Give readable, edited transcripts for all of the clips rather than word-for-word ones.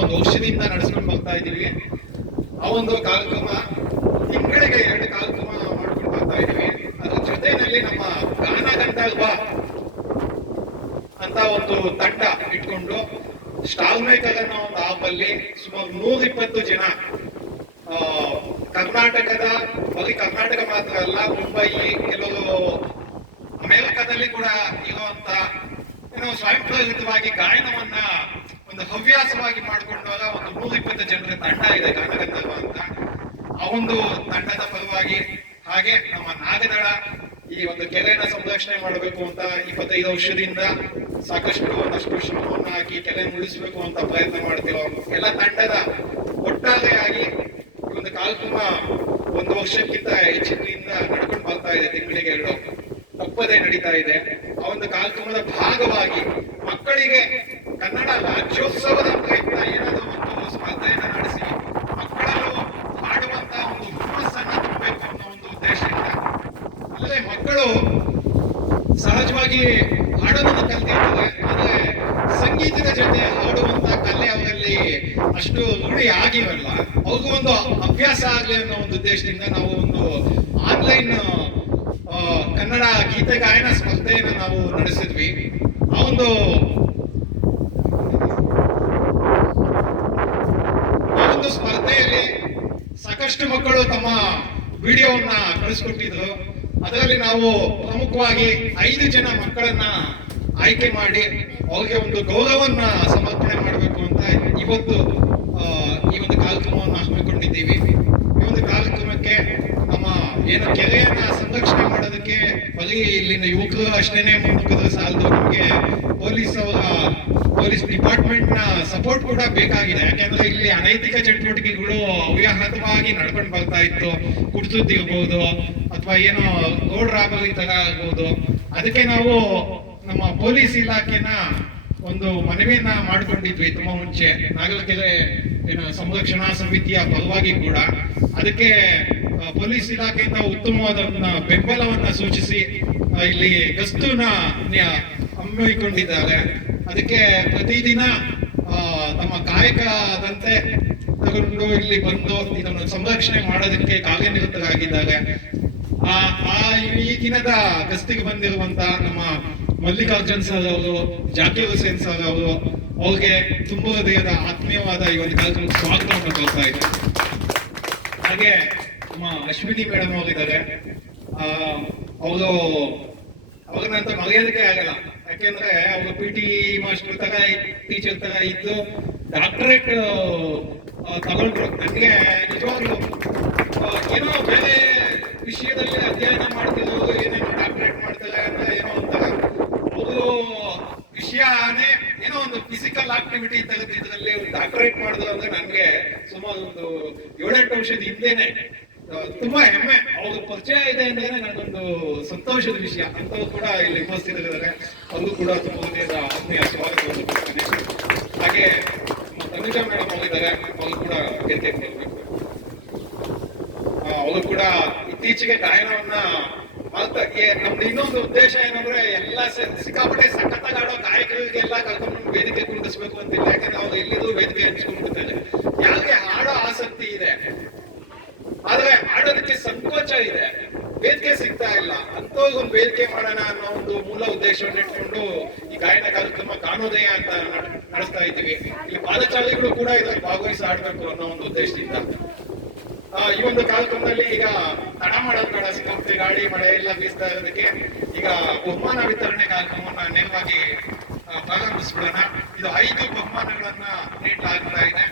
ಒಂದು ವರ್ಷದಿಂದ ನಡೆಸ್ಕೊಂಡು ಬರ್ತಾ ಇದ್ದೀವಿ. ಆ ಒಂದು ಕಾರ್ಯಕ್ರಮ ತಿಂಗಳಿಗೆ 2 ಕಾರ್ಯಕ್ರಮ ಮಾಡ್ಕೊಂಡು ಬರ್ತಾ ಇದ್ದೀವಿ. ಅದ್ರ ಜೊತೆಯಲ್ಲಿ ನಮ್ಮ ಗಾನ ಗಂಧರ್ವ ಅಂತ ಒಂದು ತಂಡ ಇಟ್ಕೊಂಡು ಸ್ಟಾಲ್ ಮೇಕರ್ ಅನ್ನೋ ಒಂದು ಆಪ್ ಅಲ್ಲಿ ಸುಮಾರು 120 ಜನ ಕರ್ನಾಟಕದ, ಬರೀ ಕರ್ನಾಟಕ ಮಾತ್ರ ಅಲ್ಲ, ಮುಂಬೈ, ಕೆಲವು ಅಮೆರಿಕದಲ್ಲಿ ಕೂಡ ಇರುವಂತ ಸ್ವಯಂ ಪ್ರೇರಿತವಾಗಿ ಗಾಯನವನ್ನ ಒಂದು ಹವ್ಯಾಸವಾಗಿ ಮಾಡಿಕೊಂಡಾಗ ಒಂದು 120 ಜನರ ತಂಡ ಇದೆ ಗಾನಗಂಧರ್ವ ಅಂತ. ಆ ಒಂದು ತಂಡದ ಪರವಾಗಿ, ಹಾಗೆ ನಮ್ಮ ನಾಗದಳ ಈ ಒಂದು ಕೆರೆನ ಸಂರಕ್ಷಣೆ ಮಾಡಬೇಕು ಅಂತ 25 ವರ್ಷದಿಂದ ಸಾಕಷ್ಟು ಒಂದಷ್ಟು ಶ್ರಮವನ್ನ ಹಾಕಿ ಕೆರೆ ಉಳಿಸಬೇಕು ಅಂತ ಪ್ರಯತ್ನ ಮಾಡ್ತಿರೋ ಎಲ್ಲ ತಂಡದ ಒಟ್ಟಾರೆಯಾಗಿ ಈ ಒಂದು ಕಾರ್ಯಕ್ರಮ 1 ವರ್ಷಕ್ಕಿಂತ ಹೆಚ್ಚಿನಿಂದ ನಡ್ಕೊಂಡು ಬರ್ತಾ ಇದೆ. ತಿಂಗಳಿಗೆ 2 ತಪ್ಪದೇ ನಡೀತಾ ಇದೆ. ಆ ಒಂದು ಕಾರ್ಯಕ್ರಮದ ಭಾಗವಾಗಿ ಮಕ್ಕಳಿಗೆ ಕನ್ನಡ ರಾಜ್ಯೋತ್ಸವದ ಪ್ರಯತ್ನ ಏನಾದರೂ ಒಂದು ಸ್ಪರ್ಧೆಯನ್ನು ನಡೆಸಿ ಮಕ್ಕಳಲ್ಲೂ ಹಾಡುವಂತ ಒಂದು ಹುಮ್ಮಸ್ಸನ್ನ ತುಂಬಬೇಕು ಅನ್ನೋ ಒಂದು ಉದ್ದೇಶದಿಂದ. ಅಲ್ಲದೆ ಮಕ್ಕಳು ಸಹಜವಾಗಿ ಹಾಡೋದನ್ನು ಕಲ್ತಿರ್ತಾರೆ, ಆದ್ರೆ ಸಂಗೀತದ ಜೊತೆ ಹಾಡುವಂತ ಕಲೆ ಅವರಲ್ಲಿ ಅಷ್ಟು ರೂಢಿ ಆಗಿರಲ್ಲ. ಅವ್ರಿಗೂ ಒಂದು ಅಭ್ಯಾಸ ಆಗ್ಲಿ ಅನ್ನೋ ಒಂದು ಉದ್ದೇಶದಿಂದ ನಾವು ಒಂದು ಆನ್ಲೈನ್ ಕನ್ನಡ ಗೀತೆ ಗಾಯನ ಸ್ಪರ್ಧೆಯನ್ನು ನಾವು ನಡೆಸಿದ್ವಿ. ಆ ಒಂದು ಸ್ಪರ್ಧೆಯಲ್ಲಿ ಸಾಕಷ್ಟು ಮಕ್ಕಳು ತಮ್ಮ ವಿಡಿಯೋವನ್ನ ಕಳಿಸ್ಕೊಟ್ಟಿದ್ರು. ಅದರಲ್ಲಿ ನಾವು ಪ್ರಮುಖವಾಗಿ 5 ಜನ ಮಕ್ಕಳನ್ನ ಆಯ್ಕೆ ಮಾಡಿ ಅವ್ರಿಗೆ ಒಂದು ಗೌರವನ್ನ ಸಮರ್ಪಣೆ ಮಾಡಬೇಕು ಅಂತ ಇವತ್ತು ಈ ಒಂದು ಕಾರ್ಯಕ್ರಮವನ್ನು ಹಮ್ಮಿಕೊಂಡಿದ್ದೀವಿ. ಈ ಒಂದು ಕಾರ್ಯಕ್ರಮಕ್ಕೆ ನಮ್ಮ ಏನು ಕೆರೆಯನ್ನ ಸಂರಕ್ಷಣೆ ಮಾಡೋದಕ್ಕೆ ಬರೀ ಇಲ್ಲಿನ ಯುವಕರು ಅಷ್ಟೇನೆ ಮುಂದುವರೆದ್ರೆ ಸಾಲದು, ನಮಗೆ ಪೊಲೀಸ್ ಡಿಪಾರ್ಟ್ಮೆಂಟ್ ನ ಸಪೋರ್ಟ್ ಕೂಡ ಬೇಕಾಗಿದೆ. ಯಾಕೆಂದ್ರೆ ಇಲ್ಲಿ ಅನೈತಿಕ ಚಟುವಟಿಕೆಗಳು ಅವ್ಯಾಹತವಾಗಿ ನಡ್ಕೊಂಡು ಬರ್ತಾ ಇತ್ತು. ಕುಡಿಸುತ್ತಿರ್ಬೋದು ಅಥವಾ ಏನೋ ರೋಡ್ ರಾಬರಿ ತರ ಆಗ್ಬೋದು. ಅದಕ್ಕೆ ನಾವು ನಮ್ಮ ಪೊಲೀಸ್ ಇಲಾಖೆನ ಒಂದು ಮನವಿಯನ್ನ ಮಾಡ್ಕೊಂಡಿದ್ವಿ ತುಂಬಾ ಮುಂಚೆ, ನಾಗರಕೆರೆ ಸಂರಕ್ಷಣಾ ಸಮಿತಿಯ ಪರವಾಗಿ ಕೂಡ. ಅದಕ್ಕೆ ಪೊಲೀಸ್ ಇಲಾಖೆಯಿಂದ ಉತ್ತಮವಾದ ಬೆಂಬಲವನ್ನ ಸೂಚಿಸಿ ಇಲ್ಲಿ ಗಸ್ತುನ ಹಮ್ಮಿಕೊಂಡಿದ್ದಾರೆ. ಅದಕ್ಕೆ ಪ್ರತಿದಿನ ತಮ್ಮ ಕಾಯಕದಂತೆ ತಗೊಂಡು ಇಲ್ಲಿ ಬಂದು ಇದನ್ನು ಸಂರಕ್ಷಣೆ ಮಾಡೋದಕ್ಕೆ ಕಾರ್ಯನಿರತರಾಗಿದ್ದಾರೆ. ಈ ದಿನದ ಗಸ್ತಿಗೆ ಬಂದಿರುವಂತ ನಮ್ಮ ಮಲ್ಲಿಕಾರ್ಜುನ್ ಸರ್ ಅವರು, ಜಾಕೀರ್ ಹುಸೇನ್ ಸರ್ ಅವರು, ಅವ್ರಿಗೆ ತುಂಬ ಹೃದಯದ ಆತ್ಮೀಯವಾದ ಈ ಒಂದು ಕಾರ್ಯಕ್ರಮಕ್ಕೆ ಸ್ವಾಗತವನ್ನು ಕೊಡ್ತಾ ಇದ್ದಾರೆ. ಹಾಗೆ ನಮ್ಮ ಅಶ್ವಿನಿ ಮೇಡಮ್ ಅವರಿದ್ದಾರೆ. ಅವ್ರನ್ನಂತ ಮರ್ಯಾದಕ್ಕೆ ಆಗಲ್ಲ. ಯಾಕೆಂದ್ರೆ ಅವರು PT ಮಾಸ್ಟರ್ ತರ, ಟೀಚರ್ ತರ ಇದ್ದು ಡಾಕ್ಟರೇಟ್ ತಗೊಂಡ್ರು. ನನಗೆ ನಿಜವಾಗ್ಲು ಏನೋ ಬೇರೆ ವಿಷಯದಲ್ಲಿ ಅಧ್ಯಯನ ಮಾಡ್ತಿದ್ರು, ಏನೇನೋ ಡಾಕ್ಟರೇಟ್ ಮಾಡ್ತಾರೆ ಅಂತ ಏನೋ ಅಂತಾರೆ. ಅವರು ವಿಷಯನೇ ಏನೋ ಒಂದು ಫಿಸಿಕಲ್ ಆಕ್ಟಿವಿಟಿ ತೆಗೆದಿದ್ರಲ್ಲಿ ಡಾಕ್ಟರೇಟ್ ಮಾಡಿದ್ರು ಅಂದ್ರೆ ನನಗೆ ಸುಮಾರು ಒಂದು 7-8 ವರ್ಷದ ಹಿಂದೆನೆ ತುಂಬಾ ಹೆಮ್ಮೆ. ಅವ್ರ ಪರಿಚಯ ಇದೆ ಅಂದ್ರೆ ನನಗೊಂದು ಸಂತೋಷದ ವಿಷಯ. ಅಂತವ್ರು ಕೂಡ ಇಲ್ಲಿ ಉಪಸ್ಥಿತರಿದ್ದಾರೆ. ಅವರು ಕೂಡ ತುಂಬಾ ಆತ್ಮೀಯ ಸ್ವಾಗತವನ್ನು ಕೊಡ್ತೇನೆ. ಹಾಗೆ ತನುಜಾ ಮೇಡಮ್ ಅವರಿದ್ದಾರೆ, ಅವರು ಕೂಡ ಗೆದ್ದೆ ಬರ್ಬೇಕು. ಅವರು ಕೂಡ ಇತ್ತೀಚೆಗೆ ಗಾಯನವನ್ನ ನಮ್ದು ಇನ್ನೊಂದು ಉದ್ದೇಶ ಏನಂದ್ರೆ ಎಲ್ಲ ಸಿಕ್ಕಾಪಟ್ಟೆ ಸಖತ್ತಾಗಿ ಆಡೋ ಗಾಯಕರಿಗೆಲ್ಲ ಕರ್ಕೊಂಡು ವೇದಿಕೆ ಕುಂಡಿಸ್ಬೇಕು ಅಂತಿಲ್ಲ. ಯಾಕಂದ್ರೆ ಅವ್ರು ಎಲ್ಲಿಗೂ ವೇದಿಕೆ ಹಂಚ್ಕೊಂಡ್ಬಿಡ್ತಾರೆ. ಯಾಕೆ ಹಾಡೋ ಆಸಕ್ತಿ ಇದೆ, ಆದ್ರೆ ಆಡೋದಕ್ಕೆ ಸಂಕೋಚ ಇದೆ, ವೇದಿಕೆ ಸಿಗ್ತಾ ಇಲ್ಲ, ಅಂತವ್ರಿಗೆ ಒಂದು ವೇದಿಕೆ ಮಾಡೋಣ ಅನ್ನೋ ಒಂದು ಮೂಲ ಉದ್ದೇಶವನ್ನು ಇಟ್ಕೊಂಡು ಈ ಗಾಯನ ಕಾರ್ಯಕ್ರಮ ಗಾನೋದಯ ಅಂತ ನಡೆಸ್ತಾ ಇದ್ದೀವಿ. ಇಲ್ಲಿ ಪಾದಚಾರಿಗಳು ಕೂಡ ಇದರಲ್ಲಿ ಭಾಗವಹಿಸಿ ಆಡ್ಬೇಕು ಅನ್ನೋ ಒಂದು ಉದ್ದೇಶದಿಂದ ಈ ಒಂದು ಕಾರ್ಯಕ್ರಮದಲ್ಲಿ ಈಗ ತಡ ಮಾಡೋದ್ ಬೇಡ, ಸಿಕ್ಕಾಪಟ್ಟೆ ಗಾಳಿ ಮಳೆ ಎಲ್ಲ ಬೀಸ್ತಾ ಇರೋದಕ್ಕೆ ಈಗ ಬಹುಮಾನ ವಿತರಣೆ ಕಾರ್ಯಕ್ರಮವನ್ನ ನೇರವಾಗಿ ಪ್ರಾರಂಭಿಸ್ಬಿಡೋಣ. ಇದು 5 ಬಹುಮಾನಗಳನ್ನ ನೀಡಲಾಗ್ತಾ ಇದೆ.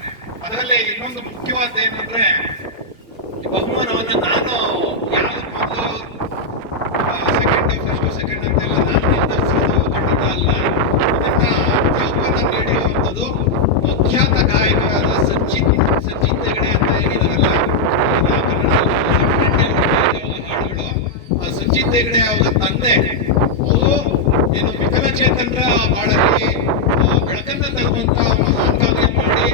ಅದರಲ್ಲಿ ಇನ್ನೊಂದು ಮುಖ್ಯವಾದ ಏನಂದ್ರೆ, ಬಹುಮಾನವನ್ನ ನಾನು ಯಾವ್ದು ಮೊದಲು ಸೆಕೆಂಡ್ ಅಂತೆಲ್ಲ ನಾನು ನಿರ್ಧರಿಸೋದು ಖಂಡಿತ ಅಲ್ಲ. ಇದನ್ನ ಬಹುಮಾನ ನೀಡಿರುವಂಥದ್ದು ಪ್ರಖ್ಯಾತ ಗಾಯಕರಾದ ಸಂಜಿತ್ ಹೆಗಡೆ ಅಂತ ಹೇಳಿದಾರಲ್ಲ, ಸಂಜಿತ್ ಹೆಗಡೆ ಅವರ ತಂದೆ. ಅವರು ಏನು ವಿಕಲಚೇತನರ ಬಾಳಲ್ಲಿ ಬೆಳಕನ್ನ ತರುವಂತ ಮಹಾನ್ ಕಾರ್ಯ ಮಾಡಿ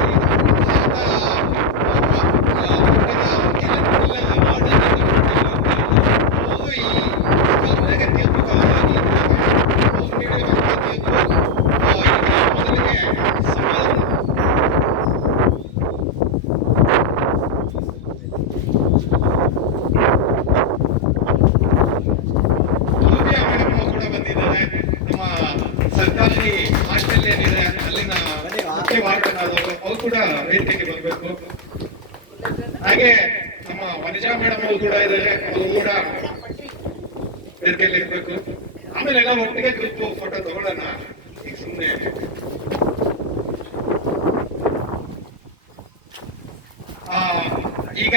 ಸಮಾಜ ಮುಖ್ಯ ವಾರ್ಡನಾದವರು ಅವ್ರು ಕೂಡ ವೇದಿಕೆಗೆ ಬರಬೇಕು. ಹಾಗೆ ನಮ್ಮ ವನಿಜಾ ಮೇಡಮ್ ಅವರು ಕೂಡ ಇದ್ದಾರೆ, ಅವರು ಕೂಡ ವೇದಿಕೆಯಲ್ಲಿ ಇರ್ಬೇಕು. ಆಮೇಲೆ ಎಲ್ಲ ಒಟ್ಟಿಗೆ ಗ್ರೂಪ್ ಫೋಟೋ ತಗೊಳ್ಳೋಣ. ಈಗ ಸುಮ್ಮನೆ ಈಗ